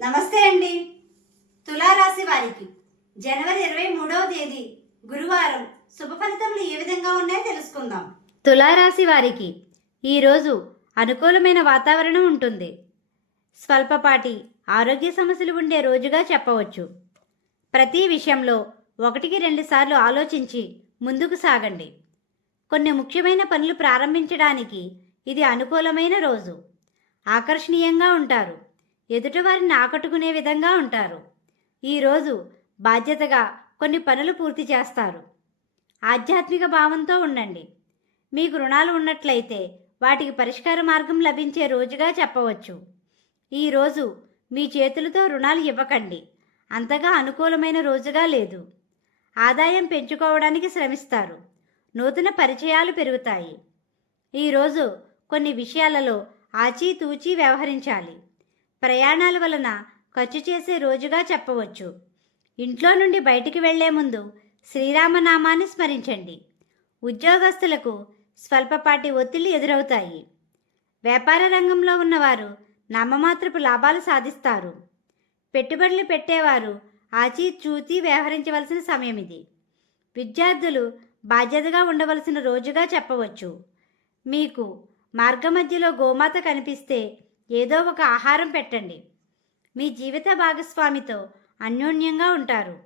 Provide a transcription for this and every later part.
నమస్తే అండి. తులారాశి వారికి జనవరి ఇరవై మూడవ తేదీ గురువారం శుభ ఫలితములు ఏ విధంగా ఉన్నాయో తెలుసుకుందాం. తులారాశి వారికి ఈరోజు అనుకూలమైన వాతావరణం ఉంటుంది. స్వల్పపాటి ఆరోగ్య సమస్యలు ఉండే రోజుగా చెప్పవచ్చు. ప్రతి విషయంలో ఒకటికి రెండుసార్లు ఆలోచించి ముందుకు సాగండి. కొన్ని ముఖ్యమైన పనులు ప్రారంభించడానికి ఇది అనుకూలమైన రోజు. ఆకర్షణీయంగా ఉంటారు. ఎదుటివారిని ఆకట్టుకునే విధంగా ఉంటారు. ఈరోజు బాధ్యతగా కొన్ని పనులు పూర్తి చేస్తారు. ఆధ్యాత్మిక భావంతో ఉండండి. మీకు రుణాలు ఉన్నట్లయితే వాటికి పరిష్కార మార్గం లభించే రోజుగా చెప్పవచ్చు. ఈరోజు మీ చేతులతో రుణాలు ఇవ్వకండి. అంతగా అనుకూలమైన రోజుగా లేదు. ఆదాయం పెంచుకోవడానికి శ్రమిస్తారు. నూతన పరిచయాలు పెరుగుతాయి. ఈరోజు కొన్ని విషయాలలో ఆచితూచి వ్యవహరించాలి. ప్రయాణాల వలన ఖర్చు చేసే రోజుగా చెప్పవచ్చు. ఇంట్లో నుండి బయటికి వెళ్ళే ముందు శ్రీరామనామాన్ని స్మరించండి. ఉద్యోగస్తులకు స్వల్పపాటి ఒత్తిళ్ళు ఎదురవుతాయి. వ్యాపార రంగంలో ఉన్నవారు నామమాత్రపు లాభాలు సాధిస్తారు. పెట్టుబడులు పెట్టేవారు ఆచితూచి వ్యవహరించవలసిన సమయం ఇది. విద్యార్థులు బాధ్యతగా ఉండవలసిన రోజుగా చెప్పవచ్చు. మీకు మార్గమధ్యలో గోమాత కనిపిస్తే ఏదో ఒక ఆహారం పెట్టండి. మీ జీవిత భాగస్వామితో అన్యోన్యంగా ఉంటారు.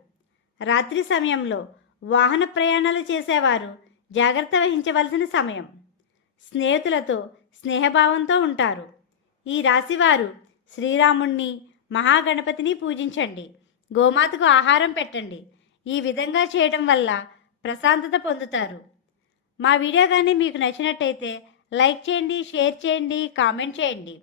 రాత్రి సమయంలో వాహన ప్రయాణాలు చేసేవారు జాగ్రత్త వహించవలసిన సమయం. స్నేహితులతో స్నేహభావంతో ఉంటారు. ఈ రాశివారు శ్రీరాముణ్ణి మహాగణపతిని పూజించండి. గోమాతకు ఆహారం పెట్టండి. ఈ విధంగా చేయడం వల్ల ప్రశాంతత పొందుతారు. మా వీడియో కానీ మీకు నచ్చినట్టయితే లైక్ చేయండి షేర్ చేయండి కామెంట్ చేయండి.